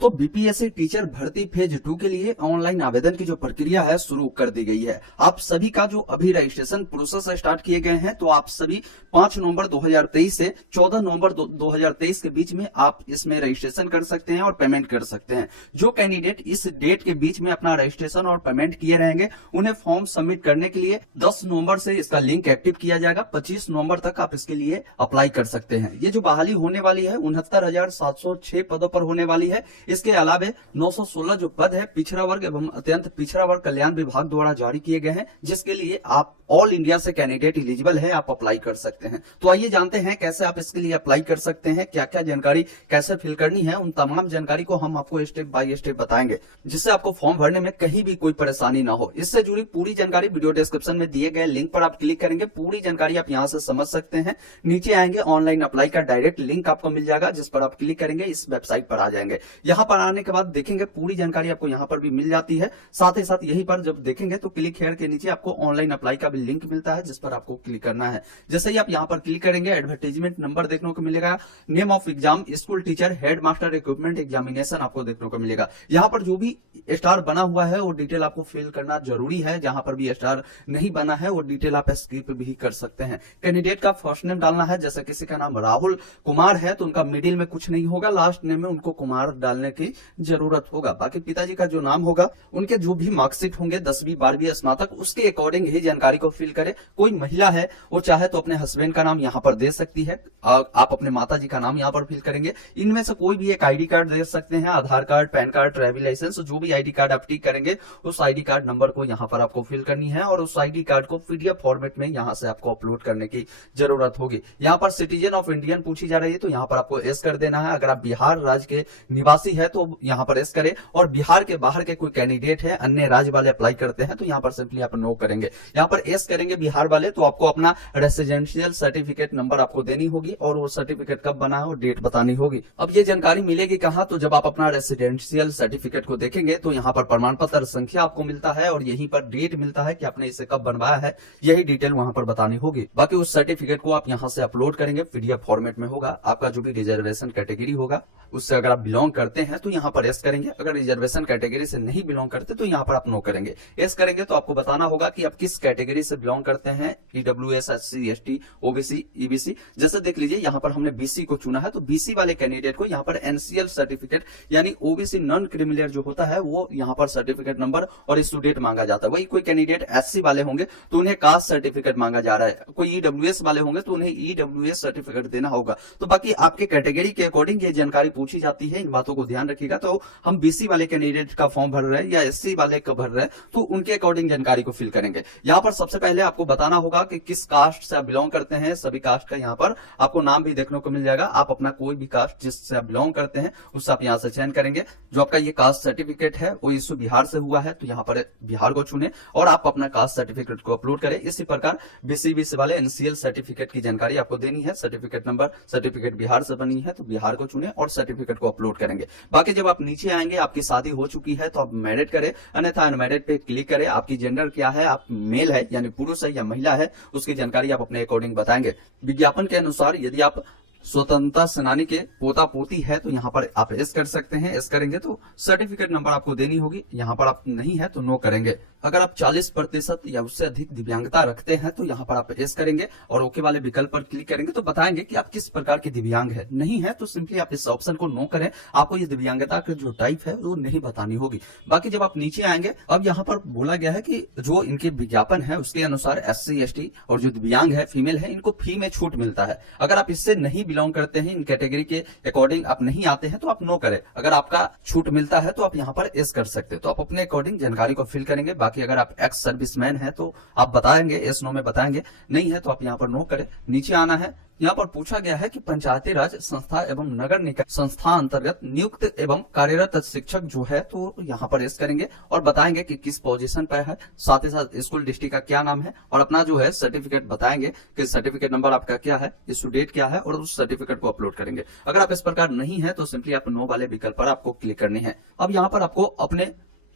दोस्तों BPSC teacher भर्ती phase 2 के लिए ऑनलाइन आवेदन की जो प्रक्रिया है शुरू कर दी गई है। आप सभी का जो अभी रजिस्ट्रेशन प्रोसेस स्टार्ट किए गए हैं, तो आप सभी 5 नवंबर 2023 से 14 नवंबर 2023 के बीच में आप इसमें रजिस्ट्रेशन कर सकते हैं और पेमेंट कर सकते हैं। जो कैंडिडेट इस डेट के बीच में अपना रजिस्ट्रेशन और पेमेंट किए रहेंगे, उन्हें फॉर्म सबमिट करने के लिए 10 नवंबर से इसका लिंक एक्टिव किया जाएगा। 25 नवंबर तक आप इसके लिए अप्लाई कर सकते हैं। ये जो बहाली होने वाली है 69,706 पदों पर होने वाली है। इसके अलावा 916 जो पद है पिछड़ा वर्ग एवं अत्यंत पिछड़ा वर्ग कल्याण विभाग द्वारा जारी किए गए हैं, जिसके लिए आप ऑल इंडिया से कैंडिडेट एलिजिबल है, आप अप्लाई कर सकते हैं। तो आइए जानते हैं कैसे आप इसके लिए अप्लाई कर सकते हैं, क्या क्या जानकारी कैसे फिल करनी है। उन तमाम जानकारी को हम आपको स्टेप बाय स्टेप बताएंगे, जिससे आपको फॉर्म भरने में कहीं भी कोई परेशानी ना हो। इससे जुड़ी पूरी जानकारी वीडियो डिस्क्रिप्शन में दिए गए लिंक पर आप क्लिक करेंगे, पूरी जानकारी आप यहां से समझ सकते हैं। नीचे आएंगे, ऑनलाइन अप्लाई का डायरेक्ट लिंक आपको मिल जाएगा, जिस पर आप क्लिक करेंगे इस वेबसाइट पर आ जाएंगे। यहाँ पर आने के बाद देखेंगे पूरी जानकारी आपको यहाँ पर भी मिल जाती है। साथ ही साथ यहीं पर जब देखेंगे तो क्लिक हेयर के नीचे आपको ऑनलाइन अप्लाई का भी लिंक मिलता है, जिस पर आपको क्लिक करना है। जैसे ही आप यहाँ पर क्लिक करेंगे, एडवर्टाइजमेंट नंबर देखने को मिलेगा, name of exam, school teacher, head master equipment examination आपको देखने को मिलेगा। यहाँ पर जो भी स्टार बना हुआ है वो डिटेल आपको फिल करना जरूरी है। जहां पर भी स्टार नहीं बना है वो डिटेल आप स्किप भी कर सकते हैं। कैंडिडेट का फर्स्ट नेम डालना है, जैसे किसी का नाम राहुल कुमार है तो उनका मिडिल में कुछ नहीं होगा, लास्ट नेम में उनको कुमार डालने की जरूरत होगा। बाकी पिताजी का जो नाम होगा, उनके जो भी मार्कशीट होंगे 10वीं 12वीं स्नातक, उसके अकॉर्डिंग ही जानकारी को फिल करें। कोई महिला है वो चाहे तो अपने हस्बैंड का नाम यहाँ पर दे सकती है, आप अपने माता जी का नाम यहाँ पर फिल करेंगे। इनमें से कोई भी एक आईडी कार्ड दे सकते हैं, Aadhaar card, PAN card, driving licence, जो भी आईडी कार्ड आप टिक करेंगे उस आईडी कार्ड नंबर को यहाँ पर आपको फिल करनी है और उस आईडी कार्ड को पीडीएफ फॉर्मेट में यहाँ से आपको अपलोड करने की जरूरत होगी। यहाँ पर सिटीजन ऑफ इंडियन पूछी जा रही है तो यहाँ पर आपको एस कर देना है। अगर आप बिहार राज्य के निवासी है तो यहाँ पर एस करें, और बिहार के बाहर के कोई कैंडिडेट है, अन्य राज्य वाले अप्लाई करते हैं तो यहाँ पर सिंपली आप नो करेंगे। यहाँ पर एस करेंगे बिहार वाले तो आपको अपना रेसिडेंशियल सर्टिफिकेट नंबर आपको देनी होगी और वो सर्टिफिकेट कब बना है वो डेट बतानी होगी। अब ये जानकारी मिलेगी कहाँ, तो जब आप अपना रेसिडेंशियल सर्टिफिकेट को देखेंगे तो यहाँ पर प्रमाण पत्र संख्या आपको मिलता है और यहीं पर डेट मिलता है कि आपने इसे कब बनवाया है, यही डिटेल वहां पर बतानी होगी। बाकी उस सर्टिफिकेट को आप यहाँ से अपलोड करेंगे, पीडीएफ फॉर्मेट में होगा। आपका जो भी रिजर्वेशन कैटेगरी होगा उससे अगर आप बिलोंग करते हैं तो यहाँ पर एस करेंगे, अगर रिजर्वेशन कैटेगरी से नहीं बिलोंग करते तो यहाँ पर आप नो करेंगे। एस करेंगे तो आपको बताना होगा कि आप किस कैटेगरी से बिलोंग करते हैं, EWS, SC, ST, OBC, EBC. जैसे देख लीजिए यहाँ पर हमने बीसी को चुना है तो बीसी वाले कैंडिडेट को यहाँ पर एनसीएल सर्टिफिकेट यानी ओबीसी नॉन क्रिमिनल जो होता है वो यहाँ पर सर्टिफिकेट नंबर और इशू डेट मांगा जाता है। वही कोई कैंडिडेट एससी वाले होंगे तो उन्हें कास्ट सर्टिफिकेट मांगा जा रहा है, कोई ईडब्ल्यूएस वाले होंगे तो उन्हें ईडब्ल्यूएस सर्टिफिकेट देना होगा। तो बाकी आपके कैटेगरी के अकॉर्डिंग ये जानकारी पूछी जाती है, इन बातों को ध्यान रखिएगा। तो हम बीसी वाले कैंडिडेट का फॉर्म भर रहे हैं या एससी वाले का भर रहे हैं तो उनके अकॉर्डिंग जानकारी को फिल करेंगे। यहाँ पर सबसे पहले आपको बताना होगा कि किस कास्ट से आप बिलोंग करते हैं। सभी कास्ट का यहाँ पर आपको नाम भी देखने को मिल जाएगा। आप अपना कोई भी कास्ट जिससे आप बिलोंग करते हैं उससे आप यहाँ से चयन करेंगे। जो आपका ये कास्ट सर्टिफिकेट है वो इशू बिहार से हुआ है तो यहाँ पर बिहार को चुने और आप अपना कास्ट सर्टिफिकेट को अपलोड करें। इसी प्रकार बीसी वाले एनसीएल सर्टिफिकेट की जानकारी आपको देनी है, सर्टिफिकेट नंबर, सर्टिफिकेट बिहार से बनी है तो बिहार को चुने और सर्टिफिकेट को अपलोड करेंगे। बाकी जब आप नीचे आएंगे, आपकी शादी हो चुकी है तो आप मैरिड करें, अन्यथा अनमैरिड पे क्लिक करें। आपकी जेंडर क्या है, आप मेल है यानी पुरुष है या महिला है, उसकी जानकारी आप अपने अकॉर्डिंग बताएंगे। विज्ञापन के अनुसार यदि आप स्वतंत्रता सेनानी के पोता पोती है तो यहाँ पर आप एस कर सकते हैं। एस करेंगे तो सर्टिफिकेट नंबर आपको देनी होगी, यहाँ पर आप नहीं है तो नो करेंगे। अगर आप 40% या उससे अधिक दिव्यांगता रखते हैं तो यहाँ पर आप एस करेंगे और ओके वाले विकल्प पर क्लिक करेंगे तो बताएंगे कि आप किस प्रकार के दिव्यांग है। नहीं है तो सिंपली आप इस ऑप्शन को नो करें, आपको ये दिव्यांगता की जो टाइप है वो नहीं बतानी होगी। बाकी जब आप नीचे आएंगे, अब यहाँ पर बोला गया है कि जो इनके विज्ञापन है उसके अनुसार एससी, एसटी और जो दिव्यांग है फीमेल है इनको फी में छूट मिलता है। अगर आप इससे नहीं बिलोंग करते हैं, इन कैटेगरी के अकॉर्डिंग आप नहीं आते हैं तो आप नो करें। अगर आपका छूट मिलता है तो आप यहाँ पर एस कर सकते हैं, तो आप अपने अकॉर्डिंग जानकारी को फिल करेंगे। बाकी अगर आप एक्स सर्विसमैन है तो आप बताएंगे, एस नो में बताएंगे, नहीं है तो आप यहाँ पर नो करें। नीचे आना है, यहाँ पर पूछा गया है कि पंचायती राज संस्था एवं नगर निकाय संस्था अंतर्गत नियुक्त एवं कार्यरत शिक्षक जो है तो यहाँ पर एस करेंगे और बताएंगे कि किस पोजीशन पर है। साथ ही साथ स्कूल डिस्ट्रिक्ट का क्या नाम है और अपना जो है सर्टिफिकेट बताएंगे कि सर्टिफिकेट नंबर आपका क्या है, इशू डेट क्या है और उस सर्टिफिकेट को अपलोड करेंगे। अगर आप इस प्रकार नहीं है तो सिंपली आप नो वाले विकल्प पर आपको क्लिक करनी है। अब यहाँ पर आपको अपने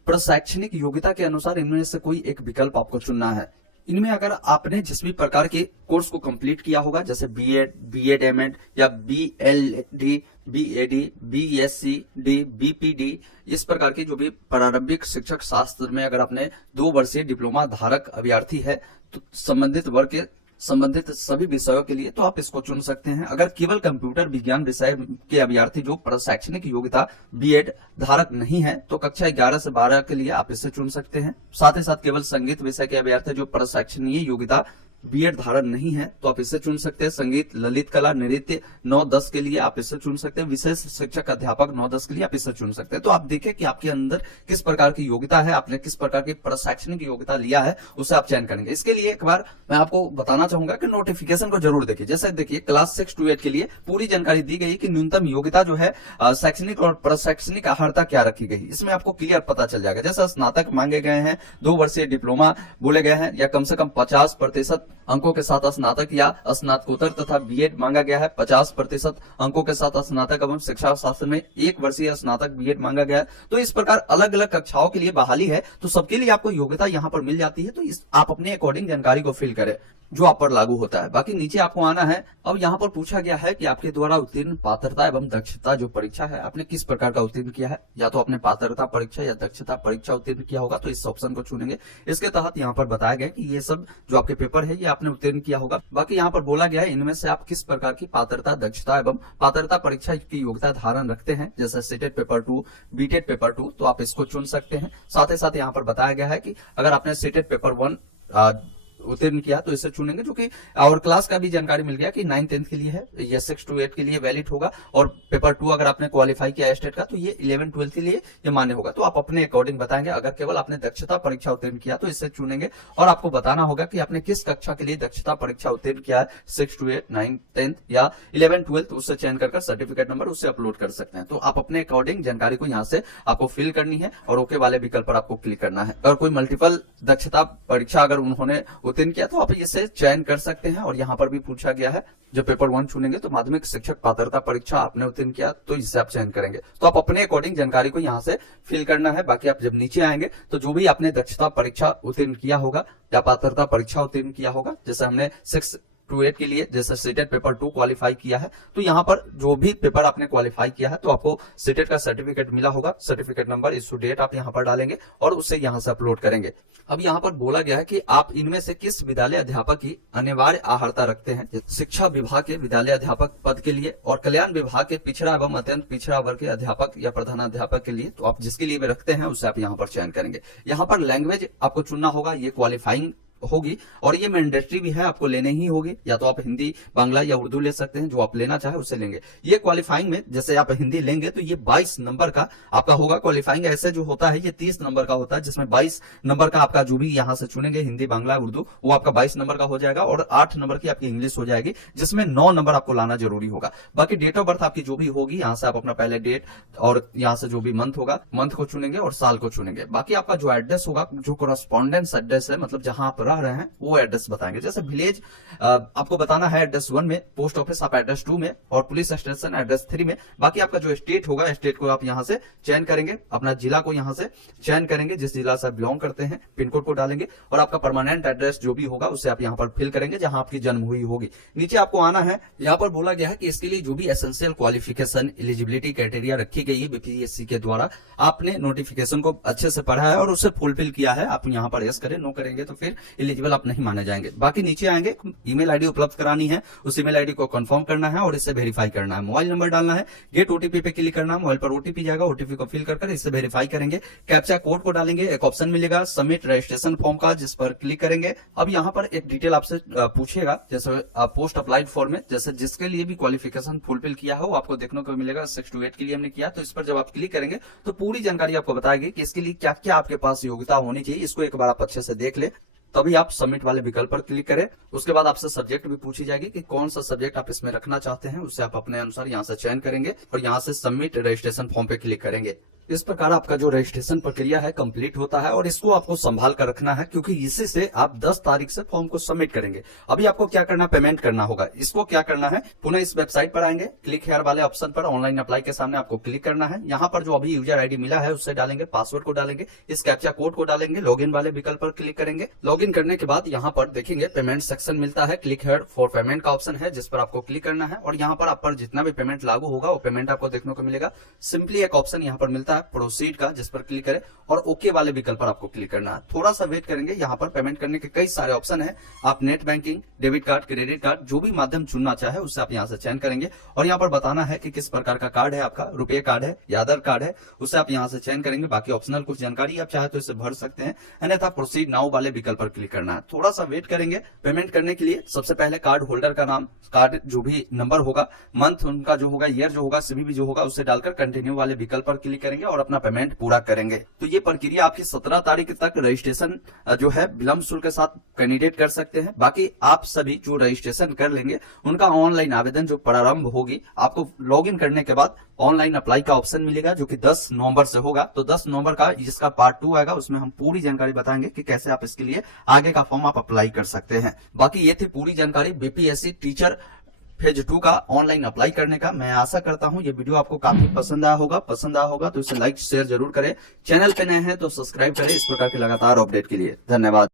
प्रशैक्षणिक योग्यता के अनुसार इनमें से कोई एक विकल्प आपको चुनना है। इनमें अगर आपने जिस भी प्रकार के कोर्स को कंप्लीट किया होगा, जैसे बीएड एमएड या BLD, BOD, BSc D, BPD, इस प्रकार की जो भी प्रारंभिक शिक्षक शास्त्र में अगर आपने 2 वर्षीय डिप्लोमा धारक अभ्यर्थी है तो संबंधित वर्ग के संबंधित सभी विषयों के लिए तो आप इसको चुन सकते हैं। अगर केवल कंप्यूटर विज्ञान विषय के अभ्यर्थी जो शैक्षणिक योग्यता बीएड धारक नहीं है तो कक्षा 11 से 12 के लिए आप इसे चुन सकते हैं। साथ ही साथ केवल संगीत विषय के अभ्यर्थी जो प्रशैक्षणीय योग्यता बीएड धारक नहीं है तो आप इसे चुन सकते हैं। संगीत, ललित कला, नृत्य 9-10 के लिए आप इसे चुन सकते हैं। विशेष शिक्षक अध्यापक 9-10 के लिए आप इसे चुन सकते हैं। तो आप देखें कि आपके अंदर किस प्रकार की योग्यता है, आपने किस प्रकार की प्रशैक्षणिक योग्यता लिया है, उसे आप चयन करेंगे। इसके लिए एक बार मैं आपको बताना चाहूंगा कि नोटिफिकेशन को जरूर देखिए। जैसे देखिए क्लास 6 to 8 के लिए पूरी जानकारी दी गई कि न्यूनतम योग्यता जो है शैक्षणिक और प्रशैक्षणिक अर्हता क्या रखी गई, इसमें आपको क्लियर पता चल जाएगा। जैसे स्नातक मांगे गए हैं, 2 वर्षीय डिप्लोमा बोले गए हैं या कम से कम 50% अंकों के साथ स्नातक या स्नातकोत्तर तथा बीएड मांगा गया है। 50% अंकों के साथ स्नातक एवं शिक्षा शास्त्र में 1 वर्षीय स्नातक बीएड मांगा गया है। तो इस प्रकार अलग अलग कक्षाओं के लिए बहाली है, तो सबके लिए आपको योग्यता यहाँ पर मिल जाती है। तो आप अपने अकॉर्डिंग जानकारी को फिल करें जो आप पर लागू होता है। बाकी नीचे आपको आना है। अब यहाँ पर पूछा गया है कि आपके द्वारा उत्तीर्ण पात्रता एवं दक्षता जो परीक्षा है आपने किस प्रकार का उत्तीर्ण किया है, या तो आपने पात्रता परीक्षा या दक्षता परीक्षा उत्तीर्ण किया होगा तो इस ऑप्शन को चुनेंगे। इसके तहत यहाँ पर बताया गया कि ये सब जो आपके पेपर है ये आपने उत्तीर्ण किया होगा। बाकी यहाँ पर बोला गया है इनमें से आप किस प्रकार की पात्रता, दक्षता एवं पात्रता परीक्षा की योग्यता धारण रखते हैं, जैसे सीटेट पेपर 2, बीटेट पेपर 2, तो आप इसको चुन सकते हैं। साथ ही साथ यहाँ पर बताया गया है कि अगर आपने सीटेट पेपर 1 उत्तीर्ण किया तो इसे चुनेंगे, जो कि और क्लास का भी जानकारी मिल गया कि 9-10 के लिए है, ये 6 to 8 के लिए वैलिड होगा, और पेपर 2 अगर आपने क्वालिफाई किया स्टेट का तो ये 11-12 के लिए ये मान्य होगा। तो आप अपने अकॉर्डिंग बताएंगे। अगर केवल आपने दक्षता परीक्षा उत्तीर्ण किया तो इसे चुनेंगे, और आपको बताना होगा कि आपने किस कक्षा के लिए दक्षता परीक्षा उत्तीर्ण किया है, 6 to 8, 9, 10 या 11-12, उससे चयन कर सर्टिफिकेट नंबर उससे अपलोड कर सकते हैं। तो आप अपने अकॉर्डिंग जानकारी को यहाँ से आपको फिल करनी है और ओके वाले विकल्प पर आपको क्लिक करना है। अगर कोई मल्टीपल दक्षता परीक्षा अगर उन्होंने उत्तीर्ण किया तो आप इसे चयन कर सकते हैं। और यहाँ पर भी पूछा गया है जब पेपर 1 चुनेंगे तो माध्यमिक शिक्षक पात्रता परीक्षा आपने उत्तीर्ण किया तो इसे आप चयन करेंगे। तो आप अपने अकॉर्डिंग जानकारी को यहाँ से फिल करना है। बाकी आप जब नीचे आएंगे तो जो भी आपने दक्षता परीक्षा उत्तीर्ण किया होगा या पात्रता परीक्षा उत्तीर्ण किया होगा, जैसे हमने 6 to 8 के लिए जैसे सीटेट पेपर 2 क्वालिफाई किया है तो यहाँ पर जो भी पेपर आपने क्वालिफाई किया है तो आपको सीटेट का सर्टिफिकेट मिला होगा। सर्टिफिकेट नंबर, इशू डेट आप यहाँ पर डालेंगे और उसे यहाँ से अपलोड करेंगे। अब यहाँ पर बोला गया है कि आप इनमें से किस विद्यालय अध्यापक की अनिवार्य अर्हता रखते हैं। शिक्षा विभाग के विद्यालय अध्यापक पद के लिए और कल्याण विभाग के पिछड़ा एवं अत्यंत पिछड़ा वर्ग के अध्यापक या प्रधानाध्यापक के लिए, तो आप जिसके लिए भी रखते हैं उसे आप यहाँ पर चयन करेंगे। यहाँ पर लैंग्वेज आपको चुनना होगा, ये क्वालिफाइंग होगी और ये मैंडेटरी भी है, आपको लेने ही होगी। या तो आप हिंदी, बांग्ला या उर्दू ले सकते हैं, जो आप लेना चाहे उसे लेंगे। ये क्वालिफाइंग में जैसे आप हिंदी लेंगे तो ये 22 नंबर का आपका होगा। क्वालिफाइंग ऐसे जो होता है ये 30 नंबर का होता है, जिसमें 22 नंबर का आपका जो भी यहाँ से चुनेंगे हिंदी, बांग्ला, उर्दू, वो आपका 22 नंबर का हो जाएगा और 8 नंबर की आपकी इंग्लिश हो जाएगी, जिसमें 9 नंबर आपको लाना जरूरी होगा। बाकी डेट ऑफ बर्थ आपकी जो भी होगी, यहाँ से आप अपना पहले डेट और यहाँ से जो भी मंथ होगा, मंथ को चुनेंगे और साल को चुनेंगे। बाकी आपका जो एड्रेस होगा, जो कोरस्पॉन्डेंस एड्रेस है, मतलब जहां आप रह रहे हैं वो एड्रेस बताएंगे। जैसे विलेज आपको बताना है एड्रेस 1 में, पोस्ट ऑफिस आप एड्रेस 2 में और पुलिस स्टेशन एड्रेस 3 में। बाकी आपका जो स्टेट होगा, स्टेट को आप यहां से चयन करेंगे, अपना जिला को यहां से चयन करेंगे, जिस जिला से बिलोंग करते हैं, पिन कोड को डालेंगे और आपका परमानेंट एड्रेस जो भी होगा उसे आप यहां पर फिल करेंगे जहां आपकी जन्म हुई होगी। नीचे आपको आना है। यहां पर बोला गया है कि इसके लिए जो भी एसेंशियल क्वालिफिकेशन, एलिजिबिलिटी क्राइटेरिया रखी गई है बीपीएससी के द्वारा, आपने नोटिफिकेशन को अच्छे से पढ़ा है और उसे फुलफिल किया है, आप यहां पर यस करें। नो करेंगे तो फिर एलिजिबल आप नहीं माने जाएंगे। बाकी नीचे आएंगे, ईमेल आईडी उपलब्ध करानी है, उस ईमेल आईडी को कंफर्म करना है और इसे वेरीफाई करना है। मोबाइल नंबर डालना है, गेट ओटीपी पे क्लिक करना है, मोबाइल पर ओटीपी जाएगा, ओटीपी को फिल कर इसे वेरीफाई करेंगे। कैप्चा कोड को डालेंगे, एक ऑप्शन मिलेगा सबमिट रजिस्ट्रेशन फॉर्म का, जिस पर क्लिक करेंगे। अब यहाँ पर एक डिटेल आपसे पूछेगा, जैसे पोस्ट अप्लाइड फॉर में, जैसे जिसके लिए भी क्वालिफिकेशन फुलफिल किया हो आपको देखने को मिलेगा। 6 to 8 के लिए हमने किया, तो इस पर जब आप क्लिक करेंगे तो पूरी जानकारी आपको बताएगी कि इसके लिए क्या क्या आपके पास योग्यता होनी चाहिए। इसको एक बार आप अच्छे से देख ले, तभी आप सबमिट वाले विकल्प पर क्लिक करें। उसके बाद आपसे सब्जेक्ट भी पूछी जाएगी कि कौन सा सब्जेक्ट आप इसमें रखना चाहते हैं, उससे आप अपने अनुसार यहाँ से चयन करेंगे और यहाँ से सबमिट रजिस्ट्रेशन फॉर्म पे क्लिक करेंगे। इस प्रकार आपका जो रजिस्ट्रेशन प्रक्रिया है कंप्लीट होता है और इसको आपको संभाल कर रखना है, क्योंकि इसी से आप 10 तारीख से फॉर्म को सबमिट करेंगे। अभी आपको क्या करना, पेमेंट करना होगा। इसको क्या करना है, पुनः इस वेबसाइट पर आएंगे, क्लिक हेयर वाले ऑप्शन पर ऑनलाइन अप्लाई के सामने आपको क्लिक करना है। यहाँ पर जो अभी यूजर आईडी मिला है उससे डालेंगे, पासवर्ड को डालेंगे, इस कैप्चा कोड को डालेंगे, लॉगिन वाले विकल्प पर क्लिक करेंगे। लॉगिन करने के बाद यहाँ पर देखेंगे पेमेंट सेक्शन मिलता है, क्लिक हेयर फॉर पेमेंट का ऑप्शन है जिस पर आपको क्लिक करना है और यहाँ पर आप पर जितना भी पेमेंट लागू होगा वो पेमेंट आपको देखने को मिलेगा। सिंपली एक ऑप्शन यहाँ पर मिलता है प्रोसीड का, जिस पर क्लिक करें और ओके वाले विकल्प पर आपको क्लिक करना है। थोड़ा सा वेट करेंगे, यहाँ पर पेमेंट करने के कई सारे ऑप्शन है। आप net banking, debit card, credit card, जो भी माध्यम चुनना चाहे उससे आप यहाँ से चयन करेंगे और यहाँ पर बताना है कि किस प्रकार का कार्ड है आपका, रुपए कार्ड है या अदर कार्ड है, उससे आप यहाँ से चयन करेंगे। बाकी ऑप्शनल कुछ जानकारी आप चाहे तो इसे भर सकते हैं, अन्यथा प्रोसीड नाउ वाले विकल्प पर क्लिक करना है। थोड़ा सा वेट करेंगे। पेमेंट करने के लिए सबसे पहले कार्ड होल्डर का नाम, कार्ड जो भी नंबर होगा, मंथ उनका जो होगा, ईयर जो होगा, सीवीवी जो होगा, उससे डालकर कंटिन्यू वाले विकल्प पर क्लिक करेंगे और अपना पेमेंट पूरा करेंगे। तो ये प्रक्रिया आपकी 17 तारीख तक रजिस्ट्रेशन जो है विलंब शुल्क के साथ कैंडिडेट कर सकते हैं। बाकी आप सभी जो रजिस्ट्रेशन कर लेंगे उनका ऑनलाइन आवेदन जो प्रारंभ होगी, आपको लॉगिन करने के बाद ऑनलाइन अप्लाई का ऑप्शन मिलेगा जो कि 10 नवंबर से होगा। तो 10 नवंबर का जिसका पार्ट 2 आएगा उसमें हम पूरी जानकारी बताएंगे कि कैसे आप इसके लिए आगे का फॉर्म आप अप्लाई कर सकते हैं। बाकी ये थी पूरी जानकारी बीपीएससी टीचर फेज 2 का ऑनलाइन अप्लाई करने का। मैं आशा करता हूं ये वीडियो आपको काफी पसंद आया होगा तो इसे लाइक शेयर जरूर करें। चैनल पे नए हैं तो सब्सक्राइब करें इस प्रकार के लगातार अपडेट के लिए। धन्यवाद।